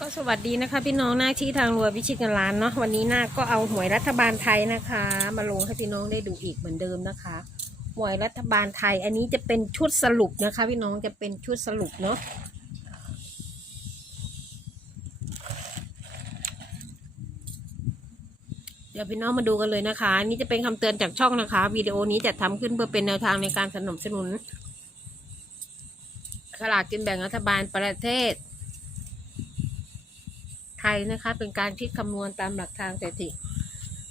ก็สวัสดีนะคะ พี่น้องหน้าที่ทางรวยพิชิตเงินล้านเนาะวันนี้หน้าก็เอาหวยรัฐบาลไทยนะคะ มาลงให้พี่น้องได้ดูอีกเหมือนเดิมนะคะหวยรัฐบาลไทย อันนี้จะเป็นชุดสรุปนะคะ พี่น้องจะเป็นชุดสรุปเนาะเดี๋ยวพี่น้องมาดูกันเลยนะคะ นี่จะเป็นคำเตือนจากช่องนะคะวิดีโอนี้จะทำขึ้นเพื่อเป็นแนวทางในการสนับสนุนสลากกินแบ่งรัฐบาลประเทศ ไทยนะคะ เป็นการคิดคำนวณตามหลักทางสถิติ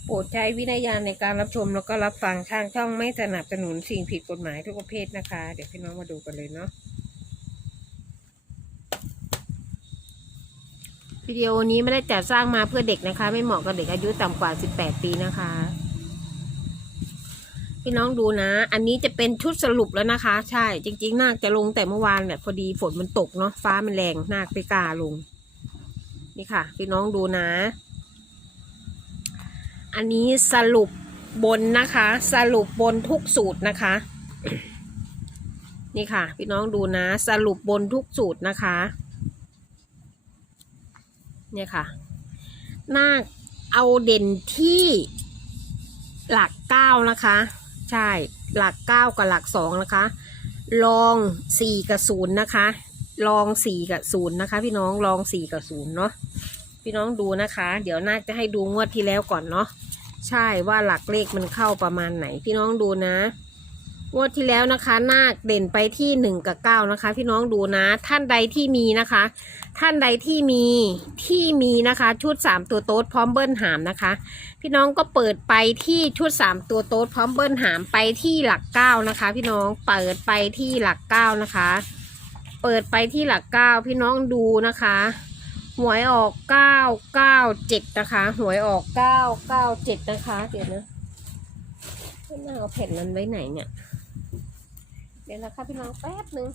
โปรดใช้วินัยญาณในการรับชมแล้วก็รับฟังทางช่องไม่สนับสนุนสิ่งผิดกฎหมายทุกประเภทนะคะ เดี๋ยวพี่น้องมาดูกันเลยเนาะวิดีโอนี้ไม่ได้จัดสร้างมาเพื่อเด็กนะคะ ไม่เหมาะกับเด็กอายุต่ำกว่า 18 ปีนะคะ พี่น้องดูนะ อันนี้จะเป็นชุดสรุปแล้วนะคะ ใช่ จริง ๆ นาคจะลงแต่เมื่อวานเนี่ยพอดีฝนมันตกเนาะฟ้ามันแรงนาคไปกล้าลง นี่ค่ะ พี่น้องดูนะ อันนี้สรุปบนนะคะ สรุปบนทุกสูตรนะคะ นี่ค่ะ พี่น้องดูนะ สรุปบนทุกสูตรนะคะ เนี่ยค่ะนาคเอาเด่นที่หลักเก้านะคะ ใช่หลักเก้ากับหลักสองนะคะลองสี่กับศูนย์นะคะ ลองสี่กับศูนย์นะคะ พี่น้องลองสี่กับศูนย์เนาะ พี่น้องดูนะคะ เดี๋ยวนาคจะให้ดูงวดที่แล้วก่อนเนาะใช่ว่าหลักเลขมันเข้าประมาณไหน พี่น้องดูนะงวดที่แล้วนะคะ นาคเด่นไปที่หนึ่งกับเก้านะคะ พี่น้องดูนะ ท่านใดที่มีนะคะ ท่านใดที่มีที่มีนะคะ ชุดสามตัวโต๊ดพร้อมเบิ้ลหามนะคะ พี่น้องก็เปิดไปที่ชุดสามตัวโต๊ดพร้อมเบิ้ลหามไปที่หลักเก้านะคะ พี่น้องเปิดไปที่หลักเก้านะคะ เปิดไปที่หลักเก้าพี่น้องดูนะคะ หวยออกเก้าเก้าเจ็ดนะคะ หวยออกเก้าเก้าเจ็ดนะคะ เดี๋ยวนะพี่น้าเอาแผ่นนั้นไว้ไหนเนี่ย เดี๋ยวนะคะพี่น้องแป๊บหนึ่ง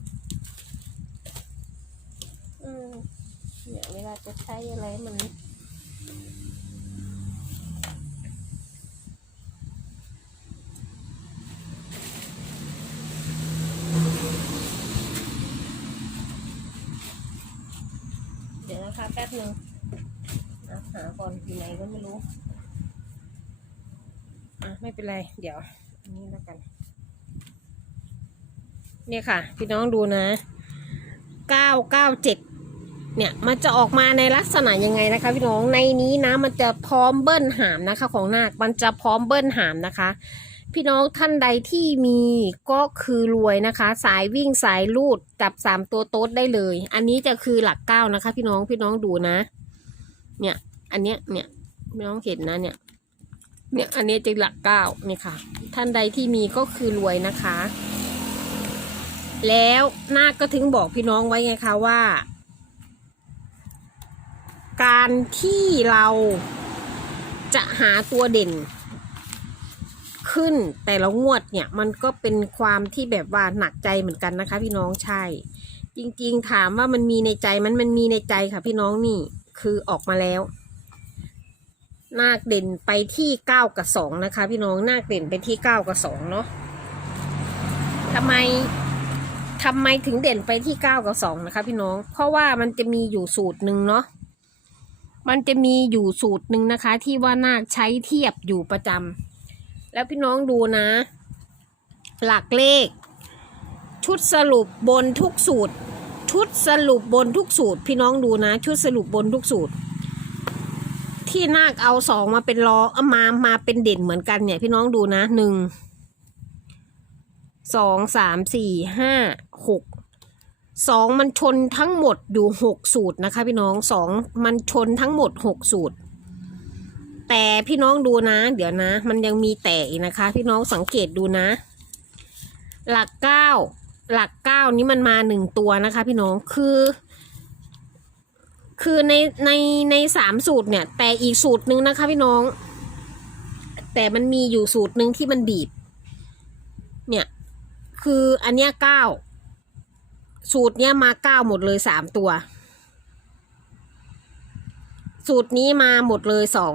อืมเนี่ยเวลาจะใช้อะไรมัน เดี๋ยว นะคะแป๊บหนึ่งนะหาก่อนอยู่ไหนก็ไม่รู้อะไม่เป็นไร เดี๋ยวอันนี้แล้วกัน เนี่ยค่ะ พี่น้องดูนะเก้าเก้าเจ็ดเนี่ยมันจะออกมาในลักษณะยังไงนะคะ พี่น้องในนี้นะมันจะพร้อมเบิ้ลหามนะคะ ของนาคมันจะพร้อมเบิ้ลหามนะคะ พี่น้องท่านใดที่มีก็คือรวยนะคะ สายวิ่งสายลูดจับสามตัวโต๊ดได้เลย อันนี้จะคือหลักเก้านะคะ พี่น้องพี่น้องดูนะ เนี่ย อันเนี้ยเนี่ยพี่น้องเห็นนะเนี่ย เนี่ยอันนี้จะหลักเก้านี่ค่ะ ท่านใดที่มีก็คือรวยนะคะ แล้วนาคก็ถึงบอกพี่น้องไว้ไงคะว่า การที่เราจะหาตัวเด่น ขึ้นแต่ละงวดเนี่ยมันก็เป็นความที่แบบว่าหนักใจเหมือนกันนะคะ พี่น้องใช่ จริงๆถามว่ามันมีในใจมันมันมีในใจค่ะ พี่น้องนี่คือออกมาแล้ว นาคเด่นไปที่เก้ากับสองนะคะ พี่น้องนาคเด่นไปที่เก้ากับสองเนาะทำไมทำไมถึงเด่นไปที่เก้ากับสองนะคะ พี่น้อง เพราะว่ามันจะมีอยู่สูตรหนึ่งเนาะมันจะมีอยู่สูตรหนึ่งนะคะ ที่ว่านาคใช้เทียบอยู่ประจำ แล้วพี่น้องดูนะ หลักเลข ชุดสรุปบนทุกสูตร ชุดสรุปบนทุกสูตร พี่น้องดูนะ ชุดสรุปบนทุกสูตร ที่นาคเอาสองมาเป็นรอเอามามาเป็นเด่นเหมือนกันเนี่ย พี่น้องดูนะหนึ่งสองสามสี่ห้าหกสองมันชนทั้งหมดอยู่หกสูตรนะคะ พี่น้องสองมันชนทั้งหมดหกสูตร แต่พี่น้องดูนะ เดี๋ยวนะ มันยังมีแต่อีกนะคะ พี่น้องสังเกตดูนะ หลักเก้าหลักเก้านี้มันมาหนึ่งตัวนะคะ พี่น้องคือ คือในในในสามสูตรเนี่ย แต่อีกสูตรหนึ่งนะคะ พี่น้อง แต่มันมีอยู่สูตรหนึ่งที่มันบีบ เนี่ย คืออันเนี้ยเก้าสูตรเนี้ยมาเก้าหมดเลยสามตัว สูตรนี้มาหมดเลยสอง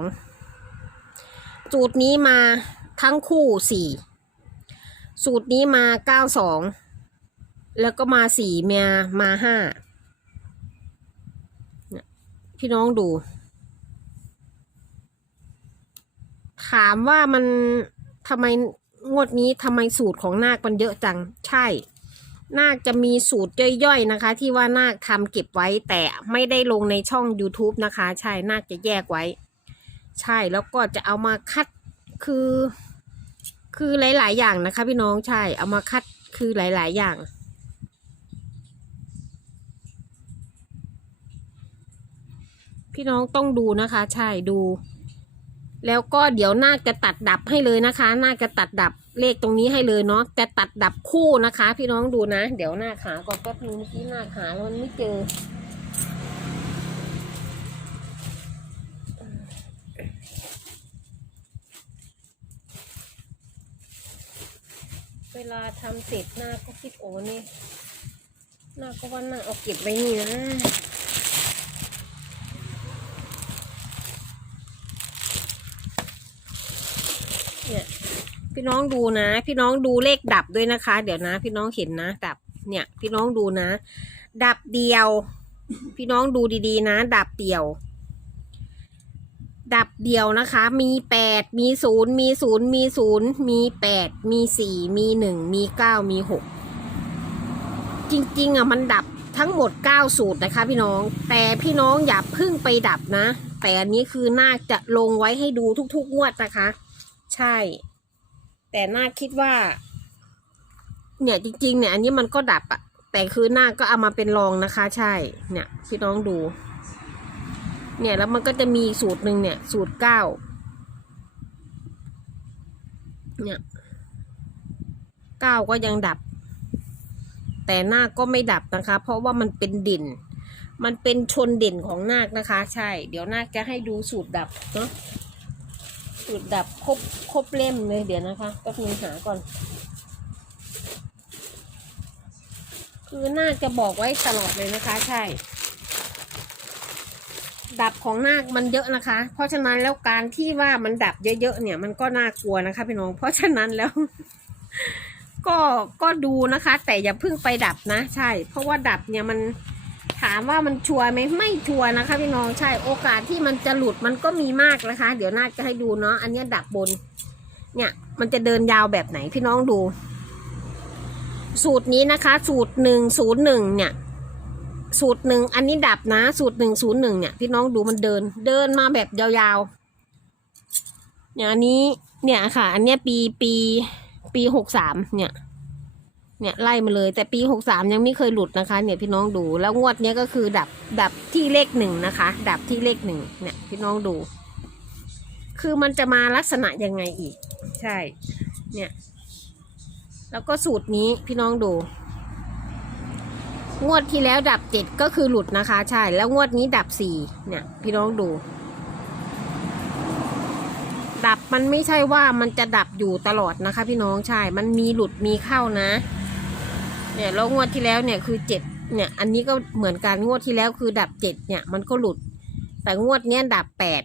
สูตรนี้มาทั้งคู่สี่สูตรนี้มาเก้าสองแล้วก็มาสี่เมามาห้าพี่น้องดู ถามว่ามันทำไมงวดนี้ทำไมสูตรของนาคมันเยอะจัง ใช่ นาคจะมีสูตรย่อยๆนะคะ ที่ว่านาคทำเก็บไว้แต่ไม่ได้ลงในช่อง YouTube นะคะ ใช่ นาคจะแยกไว้ ใช่แล้วก็จะเอามาคัดคือ คือหลาย ๆ อย่างนะคะ พี่น้องใช่ เอามาคัดคือหลาย ๆ อย่างพี่น้องต้องดูนะคะ ใช่ดู แล้วก็เดี๋ยวนาคจะตัดดับให้เลยนะคะนาคจะตัดดับเลขตรงนี้ให้เลยเนาะจะตัดดับคู่นะคะ พี่น้องดูนะ เดี๋ยวนาคหาก่อนแป๊บนึงเมื่อกี้นาคหาแล้วมันไม่เจอ เวลาทำเสร็จหน้าก็คิดโอ้นี่หน้าก็ว่าหน้าเอาเก็บไว้นี่นะเนี่ยพี่น้องดูนะ พี่น้องดูเลขดับด้วยนะคะ เดี๋ยวนะ พี่น้องเห็นนะดับ เนี่ย พี่น้องดูนะ ดับเดียว พี่น้องดูดีๆนะ ดับเดียว ดับเดียวนะคะ มีแปดมีศูนย์มีศูนย์มีศูนย์มีแปดมีสี่มีหนึ่งมีเก้ามีหกจริงๆอะมันดับทั้งหมดเก้าสูตรนะคะพี่น้อง แต่พี่น้องอย่าเพึ่งไปดับนะ แต่อันนี้คือนาคจะลงไว้ให้ดูทุกๆงวดนะคะ ใช่ แต่นาคคิดว่า เนี่ยจริงๆเนี่ย อันนี้มันก็ดับอะแต่คือนาคก็เอามาเป็นรองนะคะ ใช่ เนี่ยพี่น้องดู เนี่ยแล้วมันก็จะมีสูตรหนึ่งเนี่ย สูตรเก้าเนี่ยเก้าก็ยังดับ แต่นาคก็ไม่ดับนะคะ เพราะว่ามันเป็นด่นมันเป็นชนเด่นของนาคนะคะ ใช่ เดี๋ยวนาคจะให้ดูสูตรดับเนาะสูตรดับครบครบเล่มเลยเดี๋ยวนะคะแป๊บนึงหาก่อน คือนาคจะบอกไว้ตลอดเลยนะคะ ใช่ ดับของนาคมันเยอะนะคะ เพราะฉะนั้นแล้วการที่ว่ามันดับเยอะๆเนี่ย มันก็น่ากลัวนะคะพี่น้อง เพราะฉะนั้นแล้ว ก็ก็ดูนะคะ แต่อย่าเพิ่งไปดับนะ ใช่ เพราะว่าดับเนี่ยมันถามว่ามันชัวร์ไหมไม่ชัวร์นะคะพี่น้องใช่โอกาสที่มันจะหลุดมันก็มีมากนะคะ เดี๋ยวนาคจะให้ดูเนาะอันนี้ดับบน เนี่ย มันจะเดินยาวแบบไหนพี่น้องดู สูตรนี้นะคะ สูตรหนึ่งศูนย์หนึ่งเนี่ย สูตรหนึ่งอันนี้ดับนะ สูตรหนึ่งศูนย์หนึ่งเนี่ยพี่น้องดูมันเดิน เดินมาแบบยาวๆเนี่ยอันนี้เนี่ยค่ะ อันเนี้ยปีปีปีหกสามเนี่ย เนี่ยไล่มาเลย แต่ปีหกสามยังไม่เคยหลุดนะคะ เนี่ยพี่น้องดูแล้วงวดเนี้ยก็คือดับดับที่เลขหนึ่งนะคะ ดับที่เลขหนึ่งเนี่ย พี่น้องดู คือมันจะมาลักษณะยังไงอีก ใช่ เนี่ย แล้วก็สูตรนี้พี่น้องดู งวดที่แล้วดับเจ็ดก็คือหลุดนะคะ ใช่ แล้วงวดนี้ดับสี่เนี่ย พี่น้องดู ดับมันไม่ใช่ว่ามันจะดับอยู่ตลอดนะคะ พี่น้องใช่ มันมีหลุดมีเข้านะ เนี่ยแล้วงวดที่แล้วเนี่ยคือเจ็ดเนี่ย อันนี้ก็เหมือนกันงวดที่แล้วคือดับเจ็ดเนี่ย มันก็หลุด แต่งวดเนี้ยดับแปด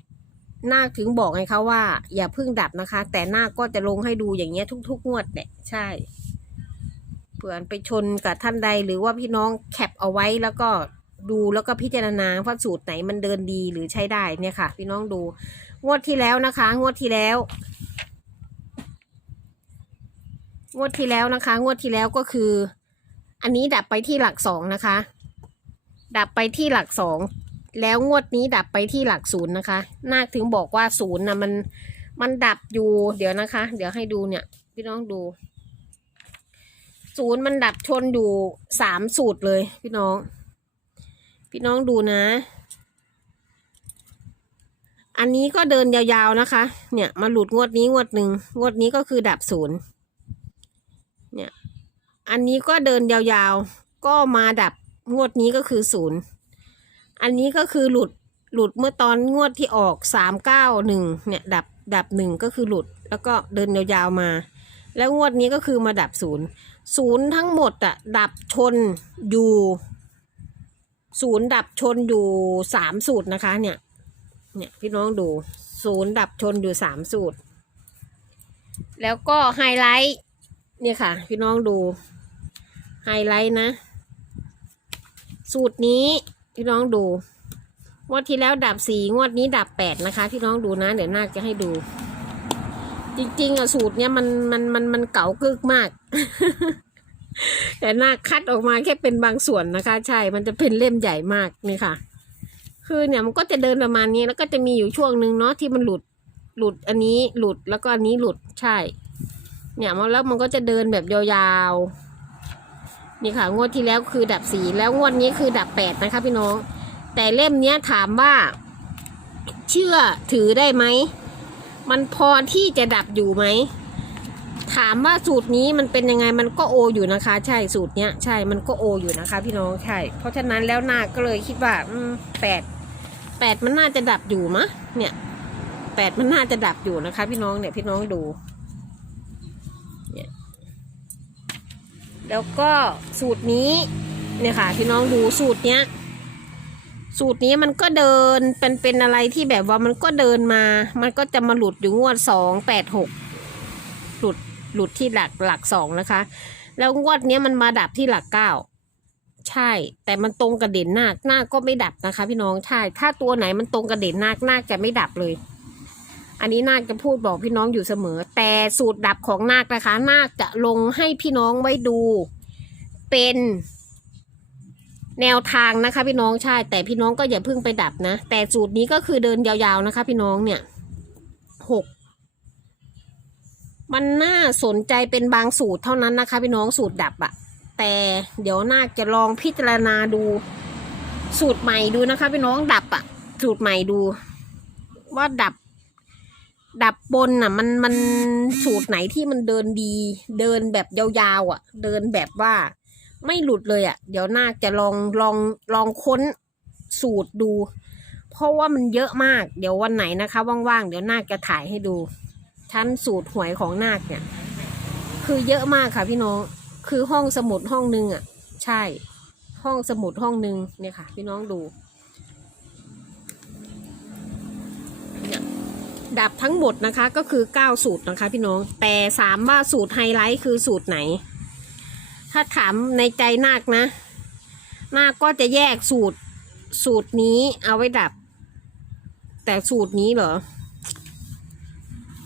นาคถึงบอกไงเขาว่า อย่าเพิ่งดับนะคะ แต่นาคก็จะลงให้ดูอย่างเงี้ยทุก ๆ งวดเนี่ยใช่ ผื่อไปชนกับท่านใด หรือว่าพี่น้องแคปเอาไว้แล้วก็ดูแล้วก็พิจารณาว่าสูตรไหนมันเดินดีหรือใช้ได้เนี่ยค่ะ พี่น้องดู งวดที่แล้วนะคะ งวดที่แล้ว งวดที่แล้วนะคะ งวดที่แล้วก็คือ อันนี้ดับไปที่หลักสองนะคะ ดับไปที่หลักสองแล้วงวดนี้ดับไปที่หลักศูนย์นะคะ นาคถึงบอกว่าศูนย์นะมันมันดับอยู่ เดี๋ยวนะคะ เดี๋ยวให้ดูเนี่ย พี่น้องดู ศูนย์มันดับชนอยู่สามสูตรเลยพี่น้อง พี่น้องดูนะ อันนี้ก็เดินยาวๆนะคะ เนี่ยมาหลุดงวดนี้งวดหนึ่งงวดนี้ก็คือดับศูนย์เนี่ย อันนี้ก็เดินยาวๆ ก็มาดับงวดนี้ก็คือศูนย์อันนี้ก็คือหลุดหลุดเมื่อตอนงวดที่ออกสามเก้าหนึ่งเนี่ยดับดับหนึ่งก็คือหลุดแล้วก็เดินยาวๆมา แล้วงวดนี้ก็คือมาดับศูนย์ศูนย์ทั้งหมดอะดับชนอยู่ศูนย์ดับชนอยู่สามสูตรนะคะ เนี่ย เนี่ยพี่น้องดูศูนย์ดับชนอยู่สามสูตร แล้วก็ไฮไลท์เนี่ยค่ะ พี่น้องดูไฮไลท์นะ สูตรนี้พี่น้องดูงวดที่แล้วดับสี่งวดนี้ดับแปดนะคะ พี่น้องดูนะ เดี๋ยวนาจะให้ดู จริงๆอะสูตรเนี้ยมันมันมันมันเก๋ากึกมาก แต่หน้าคคัดออกมาแค่เป็นบางส่วนนะคะ ใช่ มันจะเป็นเล่มใหญ่มากนี่ค่ะ คือเนี่ยมันก็จะเดินประมาณนี้แล้วก็จะมีอยู่ช่วงหนึ่งเนาะที่มันหลุดหลุดอันนี้หลุดแล้วก็อันนี้หลุดใช่ เนี่ยมันแล้วมันก็จะเดินแบบยาวๆนี่ค่ะ งวดที่แล้วคือดับสี่แล้วงวดนี้คือดับแปดนะคะ พี่น้อง แต่เล่มเนี้ยถามว่า เชื่อถือได้ไหม มันพอที่จะดับอยู่ไหม ถามว่าสูตรนี้มันเป็นยังไงมันก็โออยู่นะคะ ใช่สูตรเนี้ยใช่มันก็โออยู่นะคะ พี่น้องใช่ เพราะฉะนั้นแล้วนาก็เลยคิดว่าแปดแปดมันน่าจะดับอยู่มะ เนี่ยแปดมันน่าจะดับอยู่นะคะ พี่น้องเนี่ยพี่น้องดูเนี่ยแล้วก็สูตรนี้เนี่ยค่ะ พี่น้องดูสูตรเนี้ย สูตรนี้มันก็เดินเป็นเป็นอะไรที่แบบว่ามันก็เดินมา มันก็จะมาหลุดอยู่งวดสองแปดหกหลุดหลุดที่หลักหลักสองนะคะ แล้วงวดนี้มันมาดับที่หลักเก้าใช่ แต่มันตรงกับเด่นนาคนาคก็ไม่ดับนะคะ พี่น้องใช่ ถ้าตัวไหนมันตรงกับเด่นนาคนาคจะไม่ดับเลย อันนี้นาคจะพูดบอกพี่น้องอยู่เสมอ แต่สูตรดับของนาคนะคะ นาคจะลงให้พี่น้องไว้ดู เป็น แนวทางนะคะ พี่น้องใช่ แต่พี่น้องก็อย่าเพิ่งไปดับนะ แต่สูตรนี้ก็คือเดินยาวๆนะคะ พี่น้องเนี่ยหกมันน่าสนใจเป็นบางสูตรเท่านั้นนะคะ พี่น้องสูตรดับอะแต่เดี๋ยวนาคจะลองพิจารณาดู สูตรใหม่ดูนะคะ พี่น้องดับอะสูตรใหม่ดู ว่าดับ ดับบนน่ะมันมันสูตรไหนที่มันเดินดี เดินแบบยาวๆอะเดินแบบว่า ไม่หลุดเลยอะ่ะ เดี๋ยวนาคจะลองลองลองค้นสูตรดู เพราะว่ามันเยอะมาก เดี๋ยววันไหนนะคะ ว่างๆ เดี๋ยวนาคจะถ่ายให้ดู ชั้นสูตรหวยของนาคเนี่ย คือเยอะมากค่ะพี่น้อง คือห้องสมุดห้องหนึ่งอะ ใช่ ห้องสมุดห้องหนึ่งเนี่ยค่ะ พี่น้องดูเนี่ยดับทั้งหมดนะคะก็คือเก้าสูตรนะคะพี่น้อง แต่สามว่าสูตรไฮไลท์คือสูตรไหน ถ้าถามในใจนาคนะ นาคก็จะแยกสูตร สูตรนี้เอาไว้ดับ แต่สูตรนี้เหรอ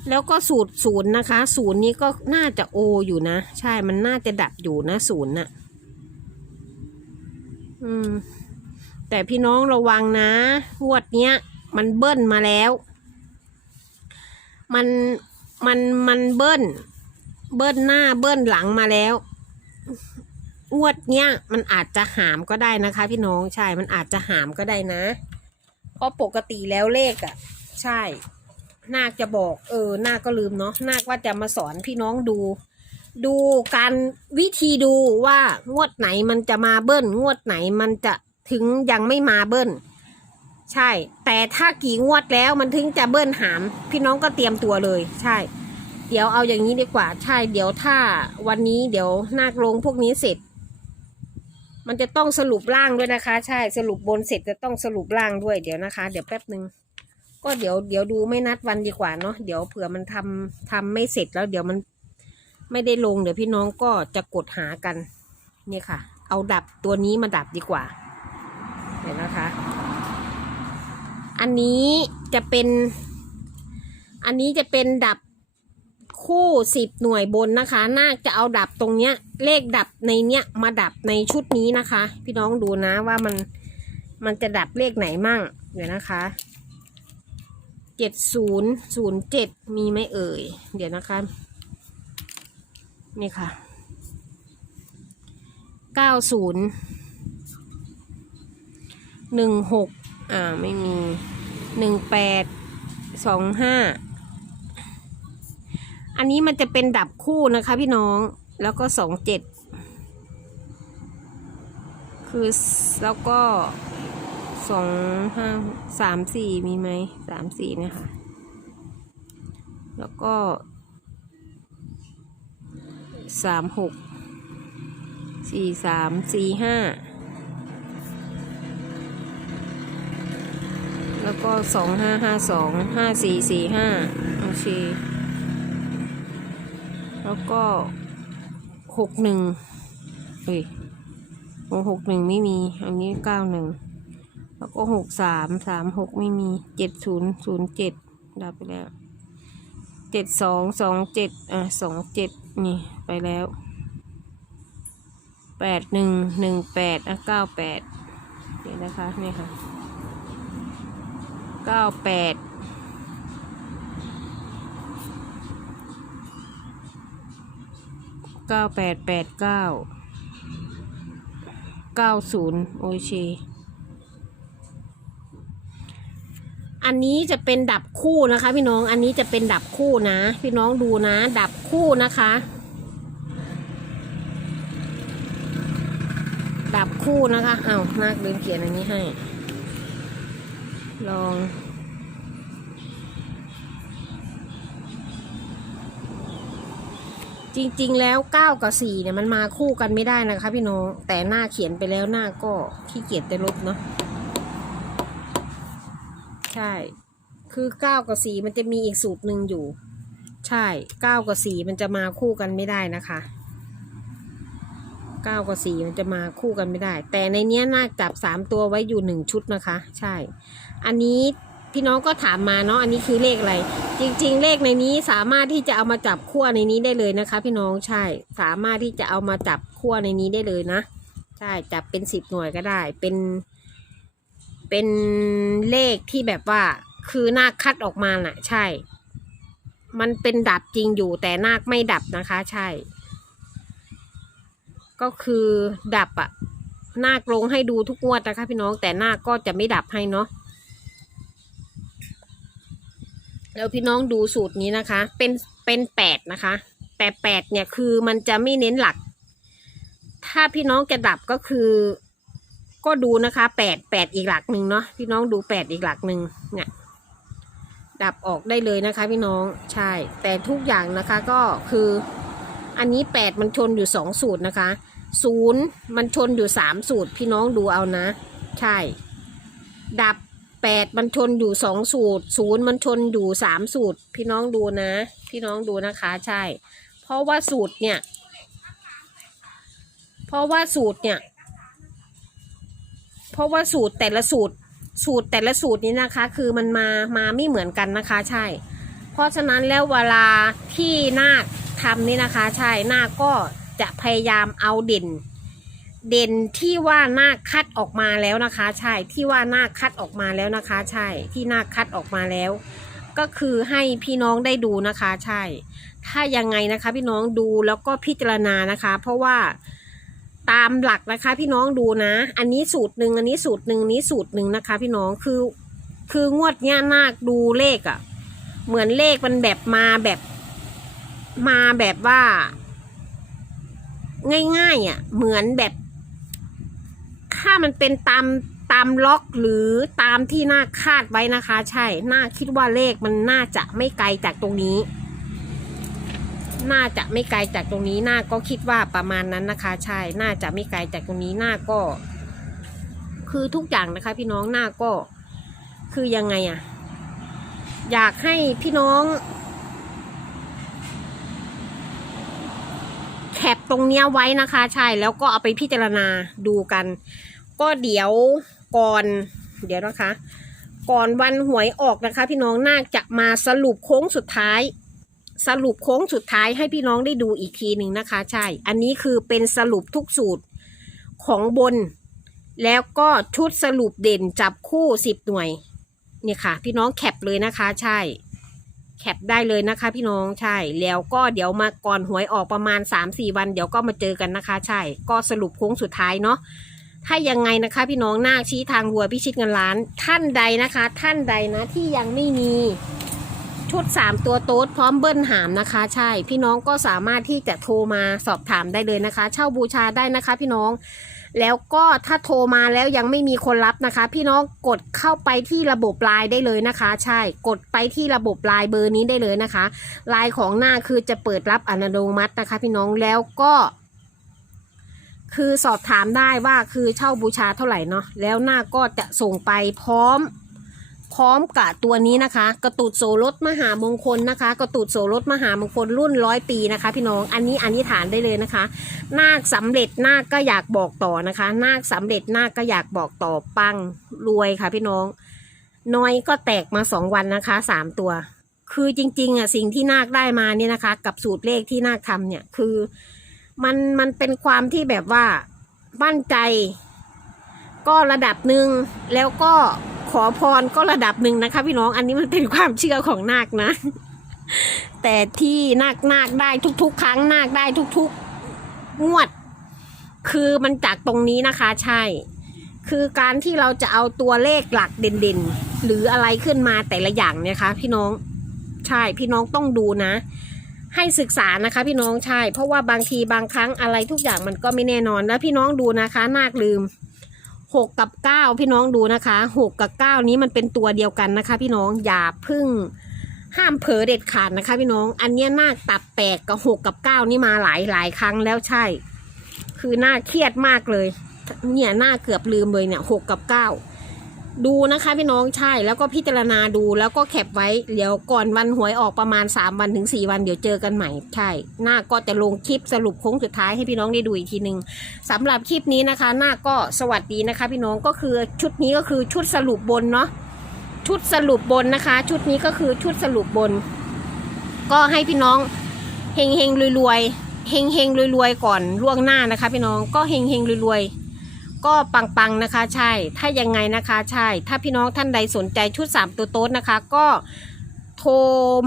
แล้วก็สูตรศูนย์นะคะ ศูนย์นี้ก็น่าจะโออยู่นะ ใช่มันน่าจะดับอยู่นะศูนย์น่ะ อืม แต่พี่น้องระวังนะงวดเนี้ย มันเบิ้ลมาแล้ว มันมันมันเบิ้ลเบิ้ลหน้าเบิ้ลหลังมาแล้ว งวดเนี้ยมันอาจจะหามก็ได้นะคะ พี่น้องใช่มันอาจจะหามก็ได้นะเพราะปกติแล้วเลขอะ่ะ ใช่ นาคจะบอก เออ นาคก็ลืมเนาะนาคว่าจะมาสอนพี่น้องดู ดูการวิธีดูว่างวดไหนมันจะมาเบิ้ลงวดไหนมันจะถึงยังไม่มาเบิ้ลใช่ แต่ถ้ากี่งวดแล้วมันถึงจะเบิ้ลหาม พี่น้องก็เตรียมตัวเลย ใช่ เดี๋ยวเอาอย่างนี้ดีกว่า ใช่ เดี๋ยวถ้าวันนี้เดี๋ยวนาคลงพวกนี้เสร็จ มันจะต้องสรุปร่างด้วยนะคะ ใช่สรุปบนเสร็จจะต้องสรุปร่างด้วยเดี๋ยวนะคะ เดี๋ยวแป๊บหนึ่งก็เดี๋ยวเดี๋ยวดูไม่นัดวันดีกว่าเนาะเดี๋ยวเผื่อมันทำทำไม่เสร็จแล้วเดี๋ยวมันไม่ได้ลงเดี๋ยวพี่น้องก็จะกดหากันเนี่ยค่ะ เอาดับตัวนี้มาดับดีกว่าเดี๋ยวนะคะ อันนี้จะเป็น อันนี้จะเป็นดับ คู่สิบหน่วยบนนะคะน่าจะเอาดับตรงเนี้ย เลขดับในเนี้ยมาดับในชุดนี้นะคะ พี่น้องดูนะว่ามันมันจะดับเลขไหนมั่ง เดี๋ยวนะคะเจ็ดศูนย์ศูนย์เจ็ดมีไหมเอ่ย เดี๋ยวนะคะ นี่ค่ะเก้าศูนย์หนึ่งหกอ่า ไม่มีหนึ่งแปดสองห้า อันนี้มันจะเป็นดับคู่นะคะพี่น้องแล้วก็สองเจ็ดคือแล้วก็สองห้าสามสี่มีไหมสามสี่เนะคะ แล้วก็สามหกสี่สามสี่ห้าแล้วก็สองห้าห้าสองห้าสี่สี่ห้าโอเค แล้วก็หกหนึ่งเฮ้ยโอหกหนึ่งไม่มี อันนี้เก้าหนึ่งแล้วก็หกสามสามหกไม่มีเจ็ดศูนย์ศูนย์เจ็ดดับไปแล้วเจ็ดสองสองเจ็ดอะสองเจ็ดนี่ไปแล้วแปดหนึ่งหนึ่งแปดอะเก้าแปดเดี๋ยวนะคะนี่ค่ะเก้าแปด เก้าแปดแปดเก้าเก้าศูนย์โอเคอันนี้จะเป็นดับคู่นะคะ พี่น้องอันนี้จะเป็นดับคู่นะ พี่น้องดูนะ ดับคู่นะคะ ดับคู่นะคะเอานาคลืมเขียนอันนี้ให้ ลอง จริงๆ แล้วเก้ากับสี่เนี่ยมันมาคู่กันไม่ได้นะคะ พี่น้อง แต่หน้าเขียนไปแล้วหน้าก็ขี้เกียจจะลบเนาะใช่ คือเก้ากับสี่มันจะมีอีกสูตรหนึ่งอยู่ ใช่เก้ากับสี่มันจะมาคู่กันไม่ได้นะคะเก้ากับสี่มันจะมาคู่กันไม่ได้ แต่ในเนี้ยหน้าจับสามตัวไว้อยู่หนึ่งชุดนะคะ ใช่ อันนี้ พี่น้องก็ถามมาเนาะอันนี้คือเลขอะไร จริง ๆ เลขในนี้สามารถที่จะเอามาจับขั้วในนี้ได้เลยนะคะ พี่น้องใช่ สามารถที่จะเอามาจับขั้วในนี้ได้เลยนะใช่จับเป็นสิบหน่วยก็ได้ เป็น เป็นเลขที่แบบว่า คือหน้าคคัดออกมาน่ะ ใช่ มันเป็นดับจริงอยู่แต่นาคไม่ดับนะคะ ใช่ ก็คือดับอะนาคลงให้ดูทุกงวดนะคะ พี่น้องแต่นาคก็จะไม่ดับให้เนาะ แล้วพี่น้องดูสูตรนี้นะคะ เป็นเป็นแปดนะคะ แต่แปดเนี่ยคือมันจะไม่เน้นหลัก ถ้าพี่น้องจะดับก็คือ ก็ดูนะคะแปดแปดอีกหลักหนึ่งเนาะพี่น้องดูแปดอีกหลักหนึ่งเนี่ยดับออกได้เลยนะคะ พี่น้องใช่ แต่ทุกอย่างนะคะก็คืออันนี้แปดมันชนอยู่สองสูตรนะคะศูนย์มันชนอยู่สามสูตร พี่น้องดูเอานะ ใช่ ดับ แปดมันชนอยู่สองสูตรศูนย์มันชนอยู่สามสูตร พี่น้องดูนะ พี่น้องดูนะคะใช่ เพราะว่าสูตรเนี่ย เพราะว่าสูตรเนี่ย เพราะว่าสูตรแต่ละสูตร สูตรแต่ละสูตรนี้นะคะ คือมันมามาไม่เหมือนกันนะคะ ใช่ เพราะฉะนั้นแล้วเวลาที่นาคทำนี่นะคะ ใช่นาคก็จะพยายามเอาเด่น เด่นที่ว่าหน้าคัดออกมาแล้วนะคะ ใช่ที่ว่าหน้าคัดออกมาแล้วนะคะ ใช่ที่หน้าคัดออกมาแล้ว ก็คือให้พี่น้องได้ดูนะคะ ใช่ ถ้ายังไงนะคะ พี่น้องดูแล้วก็พิจารณานะคะ เพราะว่าตามหลักนะคะ พี่น้องดูนะ อันนี้สูตรหนึ่งอันนี้สูตรหนึ่งนนี้สูตรหนึ่งนะคะ พี่น้องคือ คืองวดเนี้ยนาคดูเลขอะ่ะ เหมือนเลขมันแบบมาแบบมาแบบว่า ง่ายๆอะ่ะ เหมือนแบบ ถ้ามันเป็นตามตามล็อกหรือตามที่นาคาดไว้นะคะ ใช่ น่าคคิดว่าเลขมันน่าจะไม่ไกลจากตรงนี้ น่าจะไม่ไกลจากตรงนี้หน้าก็คิดว่าประมาณนั้นนะคะ ใช่ น่าจะไม่ไกลจากตรงนี้หน้าก็ คือทุกอย่างนะคะ พี่น้องหน้าก็ คือยังไงอะอยากให้พี่น้อง แคปตรงเนี้ยไว้นะคะ ใช่แล้วก็เอาไปพิจารณาดูกัน ก็เดี๋ยวก่อน เดี๋ยวนะคะ ก่อนวันหวยออกนะคะ พี่น้องน่าจะมาสรุปโค้งสุดท้าย สรุปโค้งสุดท้ายให้พี่น้องได้ดูอีกทีหนึ่งนะคะ ใช่ อันนี้คือเป็นสรุปทุกสูตรของบน แล้วก็ชุดสรุปเด่นจับคู่สิบหน่วยเนี่ยค่ะ พี่น้องแคปเลยนะคะ ใช่ แคปได้เลยนะคะพี่น้องใช่ แล้วก็เดี๋ยวมาก่อนหวยออกประมาณ3าสี่วัน เดี๋ยวก็มาเจอกันนะคะ ใช่ ก็สรุปโค้งสุดท้ายเนาะถ้ายังไงนะคะ พี่น้องนาคชี้ทางวัวพิชิตเงินล้าน ท่านใดนะคะ ท่านใดนะที่ยังไม่มีชุด 3 ตัวโต๊ดพร้อมเบิ้ลหามนะคะ ใช่ พี่น้องก็สามารถที่จะโทรมาสอบถามได้เลยนะคะ เช่าบูชาได้นะคะ พี่น้อง แล้วก็ถ้าโทรมาแล้วยังไม่มีคนรับนะคะ พี่น้องกดเข้าไปที่ระบบไลน์ได้เลยนะคะ ใช่กดไปที่ระบบไลน์เบอร์นี้ได้เลยนะคะไลน์ของหน้าคือจะเปิดรับอัตโนมัตินะคะ พี่น้องแล้วก็ คือสอบถามได้ว่าคือเช่าบูชาเท่าไหร่เนาะแล้วหน้าก็จะส่งไปพร้อม พร้อมกับตัวนี้นะคะ กระตูดโสรถมหามงคลนะคะ กระตูดโสรถมหามงคลรุ่นร้อยปีนะคะ พี่น้องอันนี้อันนี้ฐานได้เลยนะคะ นาคสำเร็จนาคก็อยากบอกต่อนะคะ นาคสำเร็จนาคก็อยากบอกต่อปังรวยค่ะ พี่น้อง น้อยก็แตกมาสองวันนะคะสามตัว คือจริงๆอะสิ่งที่นาคได้มาเนี่ยนะคะ กับสูตรเลขที่นาคทำเนี่ยคือ มันมันเป็นความที่แบบว่ามั่นใจ ก็ระดับหนึ่งแล้วก็ ขอพรก็ระดับหนึ่งนะคะ พี่น้องอันนี้มันเป็นความเชื่อของนาคนะ แต่ที่นาคนาคได้ทุก ๆ ครั้งนาคได้ทุก ๆ งวด คือมันจากตรงนี้นะคะใช่ คือการที่เราจะเอาตัวเลขหลักเด่นๆ หรืออะไรขึ้นมาแต่ละอย่างเนี่ยคะ พี่น้องใช่พี่น้องต้องดูนะ ให้ศึกษานะคะ พี่น้องใช่ เพราะว่าบางทีบางครั้งอะไรทุกอย่างมันก็ไม่แน่นอนแล้วพี่น้องดูนะคะ นาคลืม หกกับเก้าพี่น้องดูนะคะหกกับเก้านี้มันเป็นตัวเดียวกันนะคะ พี่น้องอย่าพึ่งห้ามเผลอเด็ดขาดนะคะ พี่น้อง อันเนี้ยนาตับแตกกับหกกับเก้านี่มาหลายหลายครั้งแล้วใช่ คือหน้าเครียดมากเลย เนี่ยหน้าเกือบลืมเลยเนี่ยหกกับเก้า ดูนะคะพี่น้องใช่แล้วก็พิจารณาดูแล้วก็แคปไว้เดี๋ยวก่อนวันหวยออกประมาณสามวันถึงสี่วันเดี๋ยวเจอกันใหม่ใช่ หน้าก็จะลงคลิปสรุปโค้งสุดท้ายให้พี่น้องได้ดูอีกทีหนึ่งสำหรับคลิปนี้นะคะ หน้าก็สวัสดีนะคะ พี่น้องก็คือชุดนี้ก็คือชุดสรุปบนเนาะชุดสรุปบนนะคะ ชุดนี้ก็คือชุดสรุปบน ก็ให้พี่น้องเฮงเฮงรวยๆเฮงเฮงรวยๆก่อนล่วงหน้านะคะ พี่น้องก็เฮงเฮงรวยๆ ก็ปังๆนะคะ ใช่ ถ้ายังไงนะคะ ใช่ ถ้าพี่น้องท่านใดสนใจชุดสามตัวโต๊ดนะคะ ก็โทร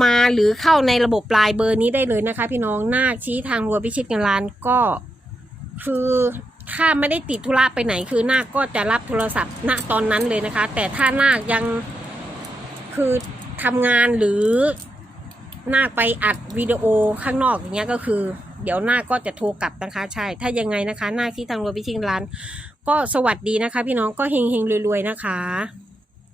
มาหรือเข้าในระบบไลน์เบอร์นี้ได้เลยนะคะ พี่น้องหน้าชี้ทางรัวพิชิตเงินล้านก็คือถ้าไม่ได้ติดธุระไปไหนคือนาคก็จะรับโทรศัพท์ณตอนนั้นเลยนะคะ แต่ถ้านาคยังคือทำงานหรือนาคไปอัดวิดีโอข้างนอกอย่างเงี้ยก็คือ เดี๋ยวนาคก็จะโทรกลับนะคะ ใช่ ถ้ายังไงนะคะนาคที่ทางรัวพิชิตเงินล้าน ก็สวัสดีนะคะ พี่น้องก็เฮงเฮงรวยๆนะคะ